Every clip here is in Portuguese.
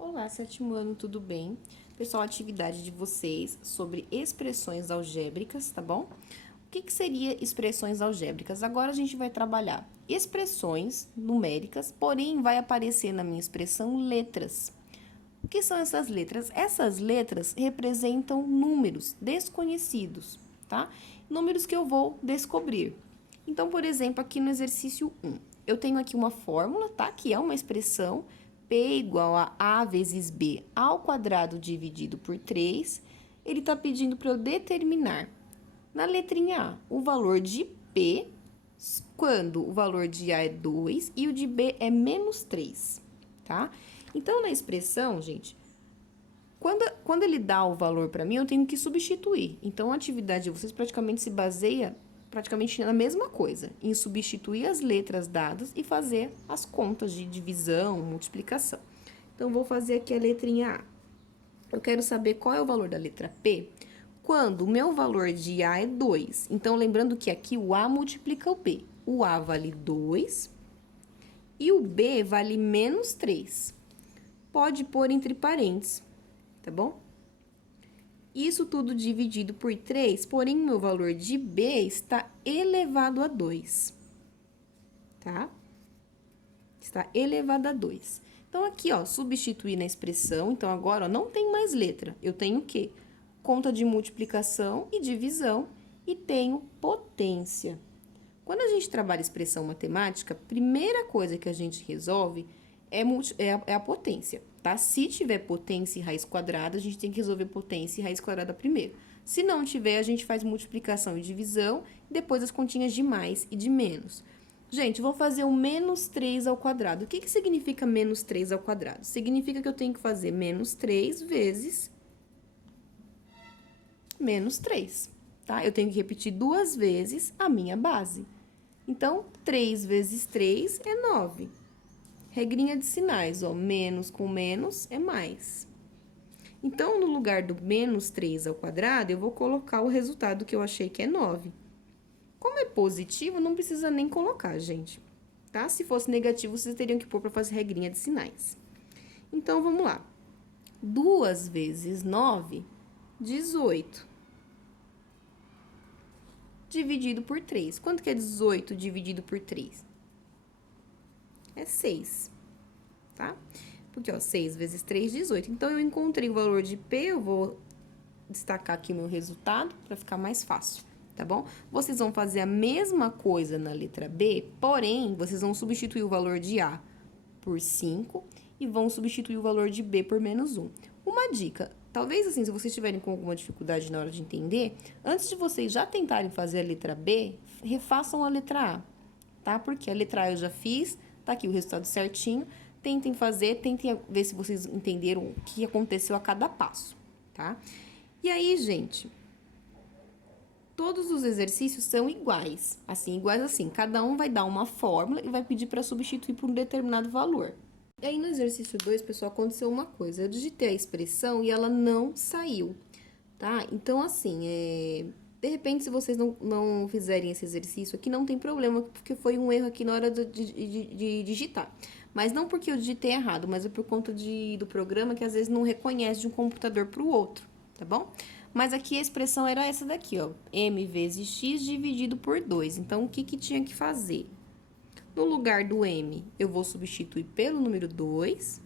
Olá, sétimo ano, tudo bem? Pessoal, a atividade de vocês sobre expressões algébricas, tá bom? O que seria expressões algébricas? Agora a gente vai trabalhar expressões numéricas, porém vai aparecer na minha expressão letras. O que são essas letras? Essas letras representam números desconhecidos, tá? Números que eu vou descobrir. Então, por exemplo, aqui no exercício 1, eu tenho aqui uma fórmula, tá? Que é uma expressão P igual a A vezes B ao quadrado dividido por 3. Ele está pedindo para eu determinar, na letrinha A, o valor de P, quando o valor de A é 2 e o de B é menos 3, tá? Então, na expressão, gente, quando ele dá o valor para mim, eu tenho que substituir. Então, a atividade de vocês praticamente se baseia praticamente na mesma coisa, em substituir as letras dadas e fazer as contas de divisão, multiplicação. Então, vou fazer aqui a letrinha A. Eu quero saber qual é o valor da letra P quando o meu valor de A é 2. Então, lembrando que aqui o A multiplica o B. O A vale 2 e o B vale menos 3. Pode pôr entre parênteses, tá bom? Isso tudo dividido por 3, porém, o meu valor de B está elevado a 2, tá? Está elevado a 2. Então, aqui, ó, substituir na expressão. Então, agora, ó, não tem mais letra. Eu tenho o quê? Conta de multiplicação e divisão e tenho potência. Quando a gente trabalha expressão matemática, a primeira coisa que a gente resolve é a potência, tá? Se tiver potência e raiz quadrada, a gente tem que resolver potência e raiz quadrada primeiro. Se não tiver, a gente faz multiplicação e divisão, e depois as continhas de mais e de menos. Gente, vou fazer o menos 3 ao quadrado. O que significa menos 3 ao quadrado? Significa que eu tenho que fazer menos 3 vezes menos 3, tá? Eu tenho que repetir duas vezes a minha base. Então, 3 vezes 3 é 9. Regrinha de sinais, ó, menos com menos é mais. Então, no lugar do menos 3 ao quadrado, eu vou colocar o resultado que eu achei que é 9. Como é positivo, não precisa nem colocar, gente, tá? Se fosse negativo, vocês teriam que pôr para fazer regrinha de sinais. Então, vamos lá. 2 vezes 9, 18. Dividido por 3. Quanto que é 18 dividido por 3? É 6, tá? Porque, ó, 6 vezes 3, 18. Então, eu encontrei o valor de P, eu vou destacar aqui o meu resultado para ficar mais fácil, tá bom? Vocês vão fazer a mesma coisa na letra B, porém, vocês vão substituir o valor de A por 5 e vão substituir o valor de B por menos 1. Uma dica, talvez assim, se vocês estiverem com alguma dificuldade na hora de entender, antes de vocês já tentarem fazer a letra B, refaçam a letra A, tá? Porque a letra A eu já fiz, tá aqui o resultado certinho. Tentem fazer, tentem ver se vocês entenderam o que aconteceu a cada passo, tá? E aí, gente, todos os exercícios são iguais, iguais assim. Cada um vai dar uma fórmula e vai pedir para substituir por um determinado valor. E aí, no exercício 2, pessoal, aconteceu uma coisa. Eu digitei a expressão e ela não saiu, tá? Então, assim, de repente, se vocês não fizerem esse exercício aqui, não tem problema, porque foi um erro aqui na hora de digitar. Mas não porque eu digitei errado, mas é por conta do programa que às vezes não reconhece de um computador para o outro, tá bom? Mas aqui a expressão era essa daqui, ó, m vezes x dividido por 2. Então, o que tinha que fazer? No lugar do m, eu vou substituir pelo número 2.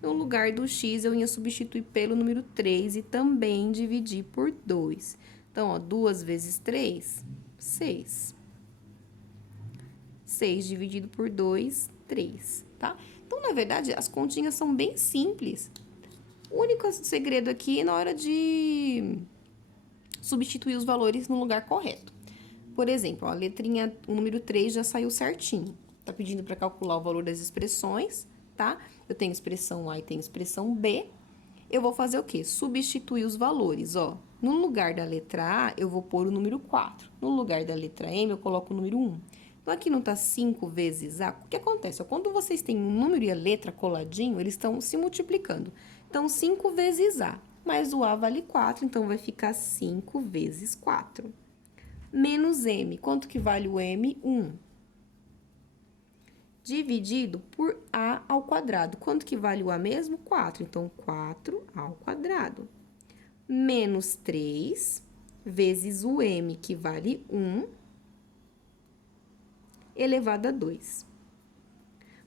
No lugar do x, eu ia substituir pelo número 3 e também dividir por 2. Então, ó, 2 vezes 3, 6. 6 dividido por 2, 3, tá? Então, na verdade, as continhas são bem simples. O único segredo aqui é na hora de substituir os valores no lugar correto. Por exemplo, ó, a letrinha, o número 3 já saiu certinho. Tá pedindo para calcular o valor das expressões, tá? Eu tenho expressão A e tenho expressão B. Eu vou fazer o quê? Substituir os valores, ó. No lugar da letra A, eu vou pôr o número 4. No lugar da letra M, eu coloco o número 1. Então, aqui não tá 5 vezes A. O que acontece? Ó, quando vocês têm um número e a letra coladinho, eles estão se multiplicando. Então, 5 vezes A. Mas o A vale 4, então vai ficar 5 vezes 4. Menos M. Quanto que vale o M? 1. dividido por a ao quadrado. Quanto que vale o a mesmo? 4. Então, 4 ao quadrado. Menos 3 vezes o m, que vale 1, elevado a 2.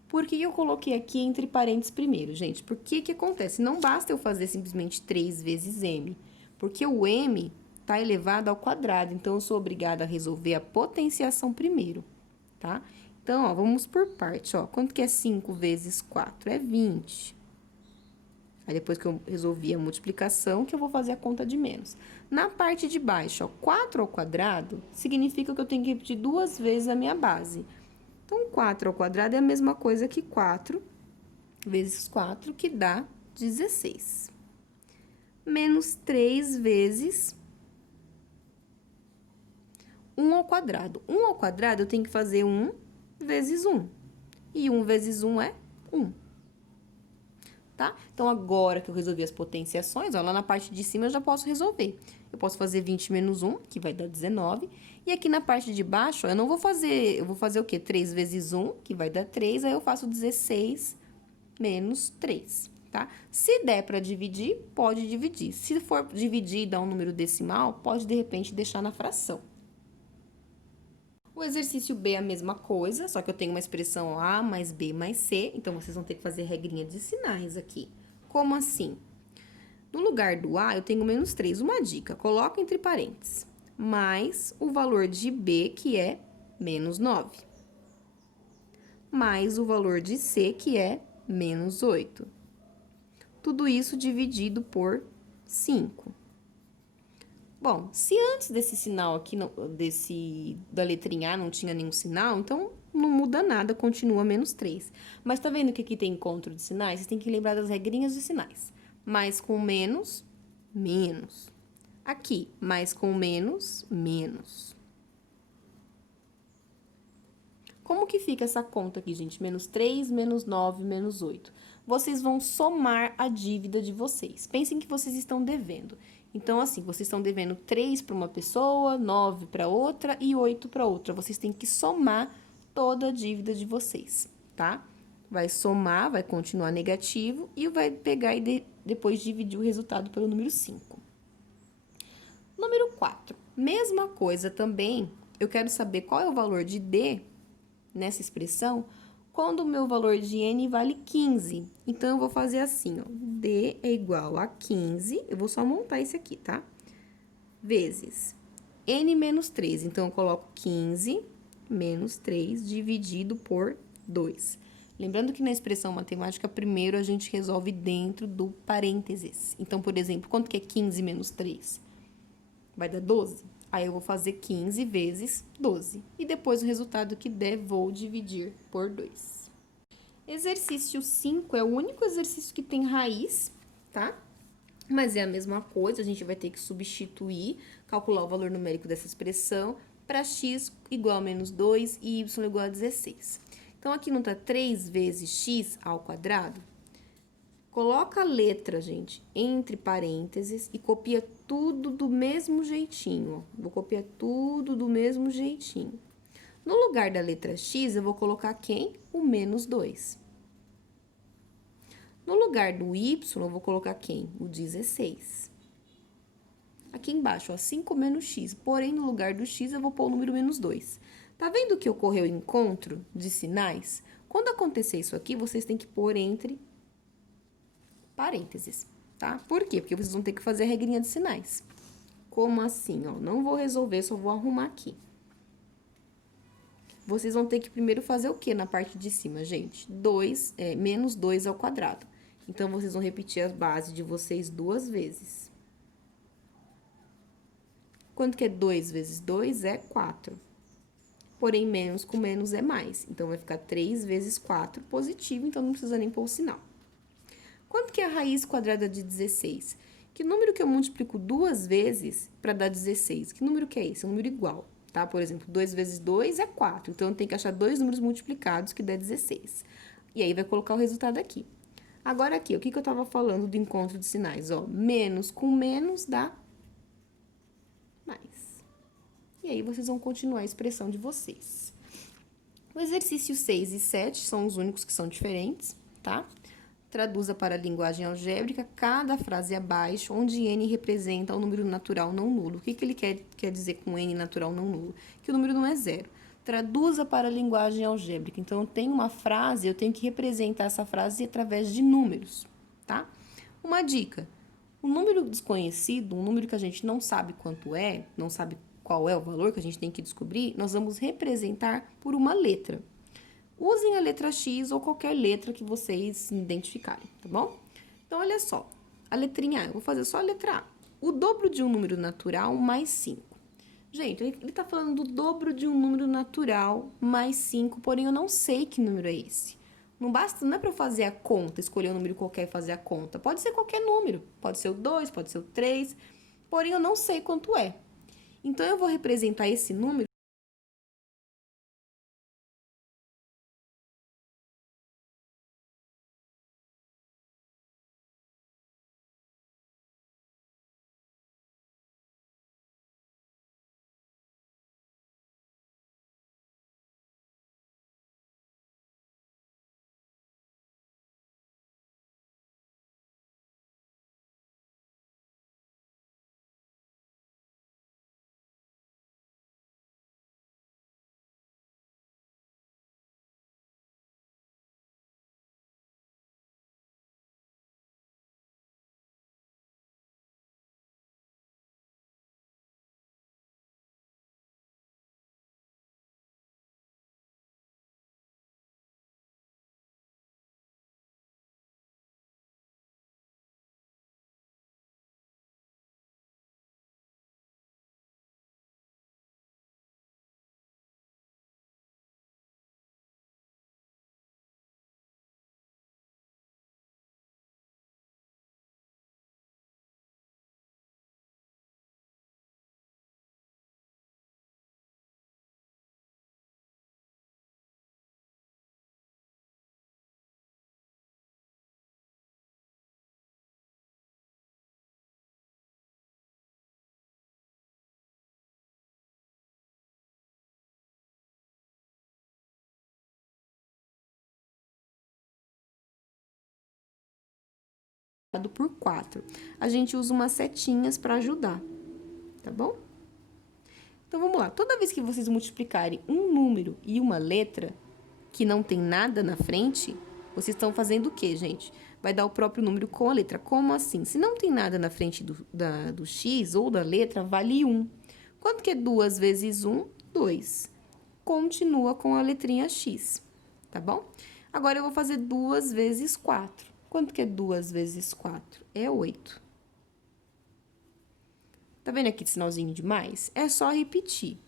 Por que eu coloquei aqui entre parênteses primeiro, gente? Porque que acontece? Não basta eu fazer simplesmente 3 vezes m, porque o m está elevado ao quadrado, então eu sou obrigada a resolver a potenciação primeiro, tá? Então, ó, vamos por parte, ó. Quanto que é 5 vezes 4? É 20. Aí, depois que eu resolvi a multiplicação, que eu vou fazer a conta de menos. Na parte de baixo, ó, 4 ao quadrado significa que eu tenho que repetir 2 vezes a minha base. Então, 4 ao quadrado é a mesma coisa que 4 vezes 4, que dá 16. Menos 3 vezes 1 ao quadrado. 1 ao quadrado eu tenho que fazer 1 vezes 1. E 1 vezes 1 é 1. Tá? Então, agora que eu resolvi as potenciações, ó, lá na parte de cima eu já posso resolver. Eu posso fazer 20 menos 1, que vai dar 19. E aqui na parte de baixo, ó, eu vou fazer o quê? 3 vezes 1, que vai dar 3, aí eu faço 16 menos 3, tá? Se der para dividir, pode dividir. Se for dividir e dar um número decimal, pode, de repente, deixar na fração. O exercício B é a mesma coisa, só que eu tenho uma expressão A mais B mais C, então vocês vão ter que fazer regrinha de sinais aqui. Como assim? No lugar do A, eu tenho menos 3. Uma dica, coloca entre parênteses, mais o valor de B, que é menos 9, mais o valor de C, que é menos 8. Tudo isso dividido por 5. Bom, se antes desse sinal aqui, da letrinha A não tinha nenhum sinal, então não muda nada, continua menos 3. Mas tá vendo que aqui tem encontro de sinais? Vocês têm que lembrar das regrinhas de sinais. Mais com menos, menos. Aqui, mais com menos, menos. Como que fica essa conta aqui, gente? Menos 3, menos 9, menos 8. Vocês vão somar a dívida de vocês. Pensem que vocês estão devendo. Então, assim, vocês estão devendo 3 para uma pessoa, 9 para outra e 8 para outra. Vocês têm que somar toda a dívida de vocês, tá? Vai somar, vai continuar negativo e vai pegar e depois dividir o resultado pelo número 5. Número 4. Mesma coisa também, eu quero saber qual é o valor de D nessa expressão quando o meu valor de n vale 15. Então, eu vou fazer assim, ó. D é igual a 15, eu vou só montar esse aqui, tá? Vezes n menos 3. Então, eu coloco 15 menos 3 dividido por 2. Lembrando que na expressão matemática, primeiro a gente resolve dentro do parênteses. Então, por exemplo, quanto que é 15 menos 3? Vai dar 12? Aí, eu vou fazer 15 vezes 12. E depois, o resultado que der, vou dividir por 2. Exercício 5 é o único exercício que tem raiz, tá? Mas é a mesma coisa, a gente vai ter que substituir, calcular o valor numérico dessa expressão para x igual a menos 2 e y igual a 16. Então, aqui não tá 3 vezes x ao quadrado? Coloca a letra, gente, entre parênteses e copia tudo do mesmo jeitinho, ó. Vou copiar tudo do mesmo jeitinho. No lugar da letra x, eu vou colocar quem? O menos 2. No lugar do y, eu vou colocar quem? O 16. Aqui embaixo, ó, 5 menos x. Porém, no lugar do x, eu vou pôr o número menos 2. Tá vendo que ocorreu o encontro de sinais? Quando acontecer isso aqui, vocês têm que pôr entre parênteses, tá? Por quê? Porque vocês vão ter que fazer a regrinha de sinais. Como assim, ó? Não vou resolver, só vou arrumar aqui. Vocês vão ter que primeiro fazer o quê na parte de cima, gente? Menos 2 ao quadrado. Então, vocês vão repetir a base de vocês 2 vezes. Quanto que é 2 vezes 2? É 4. Porém, menos com menos é mais. Então, vai ficar 3 vezes 4 positivo, então não precisa nem pôr o sinal. Quanto que é a raiz quadrada de 16? Que número que eu multiplico 2 vezes para dar 16? Que número que é esse? É um número igual, tá? Por exemplo, 2 vezes 2 é 4. Então, eu tenho que achar 2 números multiplicados que dá 16. E aí, vai colocar o resultado aqui. Agora, aqui, o que eu tava falando do encontro de sinais? Ó, menos com menos dá mais. E aí, vocês vão continuar a expressão de vocês. O O exercício 6 e 7 são os únicos que são diferentes, tá? Traduza para a linguagem algébrica cada frase abaixo, onde n representa o número natural não nulo. O que ele quer dizer com n natural não nulo? Que o número não é zero. Traduza para a linguagem algébrica. Então, eu tenho uma frase, eu tenho que representar essa frase através de números, tá? Uma dica: um número desconhecido, um número que a gente não sabe quanto é, não sabe qual é o valor que a gente tem que descobrir, nós vamos representar por uma letra. Usem a letra X ou qualquer letra que vocês identificarem, tá bom? Então, olha só. A letrinha A, eu vou fazer só a letra A. O dobro de um número natural mais 5. Gente, ele tá falando do dobro de um número natural mais 5, porém eu não sei que número é esse. Não basta, não é para eu fazer a conta, escolher um número qualquer e fazer a conta. Pode ser qualquer número. Pode ser o 2, pode ser o 3, porém eu não sei quanto é. Então, eu vou representar esse número por 4. A gente usa umas setinhas para ajudar, tá bom? Então, vamos lá. Toda vez que vocês multiplicarem um número e uma letra que não tem nada na frente, vocês estão fazendo o quê, gente? Vai dar o próprio número com a letra. Como assim? Se não tem nada na frente do X ou da letra, vale 1. Quanto que é 2 vezes 1? 2. Continua com a letrinha X, tá bom? Agora, eu vou fazer 2 vezes 4. Quanto que é 2 vezes 4? É 8. Tá vendo aqui o sinalzinho de mais? É só repetir.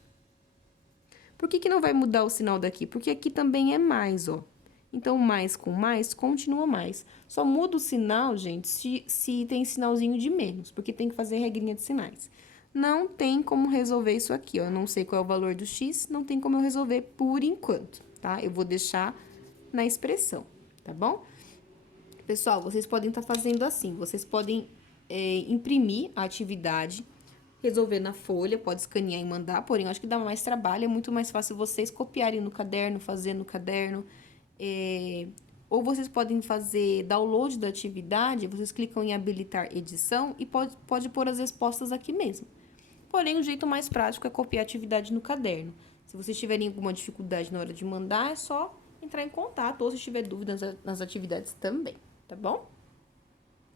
Por que não vai mudar o sinal daqui? Porque aqui também é mais, ó. Então, mais com mais, continua mais. Só muda o sinal, gente, se tem sinalzinho de menos, porque tem que fazer regrinha de sinais. Não tem como resolver isso aqui, ó. Eu não sei qual é o valor do x, não tem como eu resolver por enquanto, tá? Eu vou deixar na expressão, tá bom? Pessoal, vocês podem estar fazendo assim, vocês podem imprimir a atividade, resolver na folha, pode escanear e mandar, porém, eu acho que dá mais trabalho, é muito mais fácil vocês copiarem no caderno, fazer no caderno, ou vocês podem fazer download da atividade, vocês clicam em habilitar edição e pode pôr as respostas aqui mesmo. Porém, o jeito mais prático é copiar a atividade no caderno. Se vocês tiverem alguma dificuldade na hora de mandar, é só entrar em contato, ou se tiver dúvidas nas atividades também, tá bom?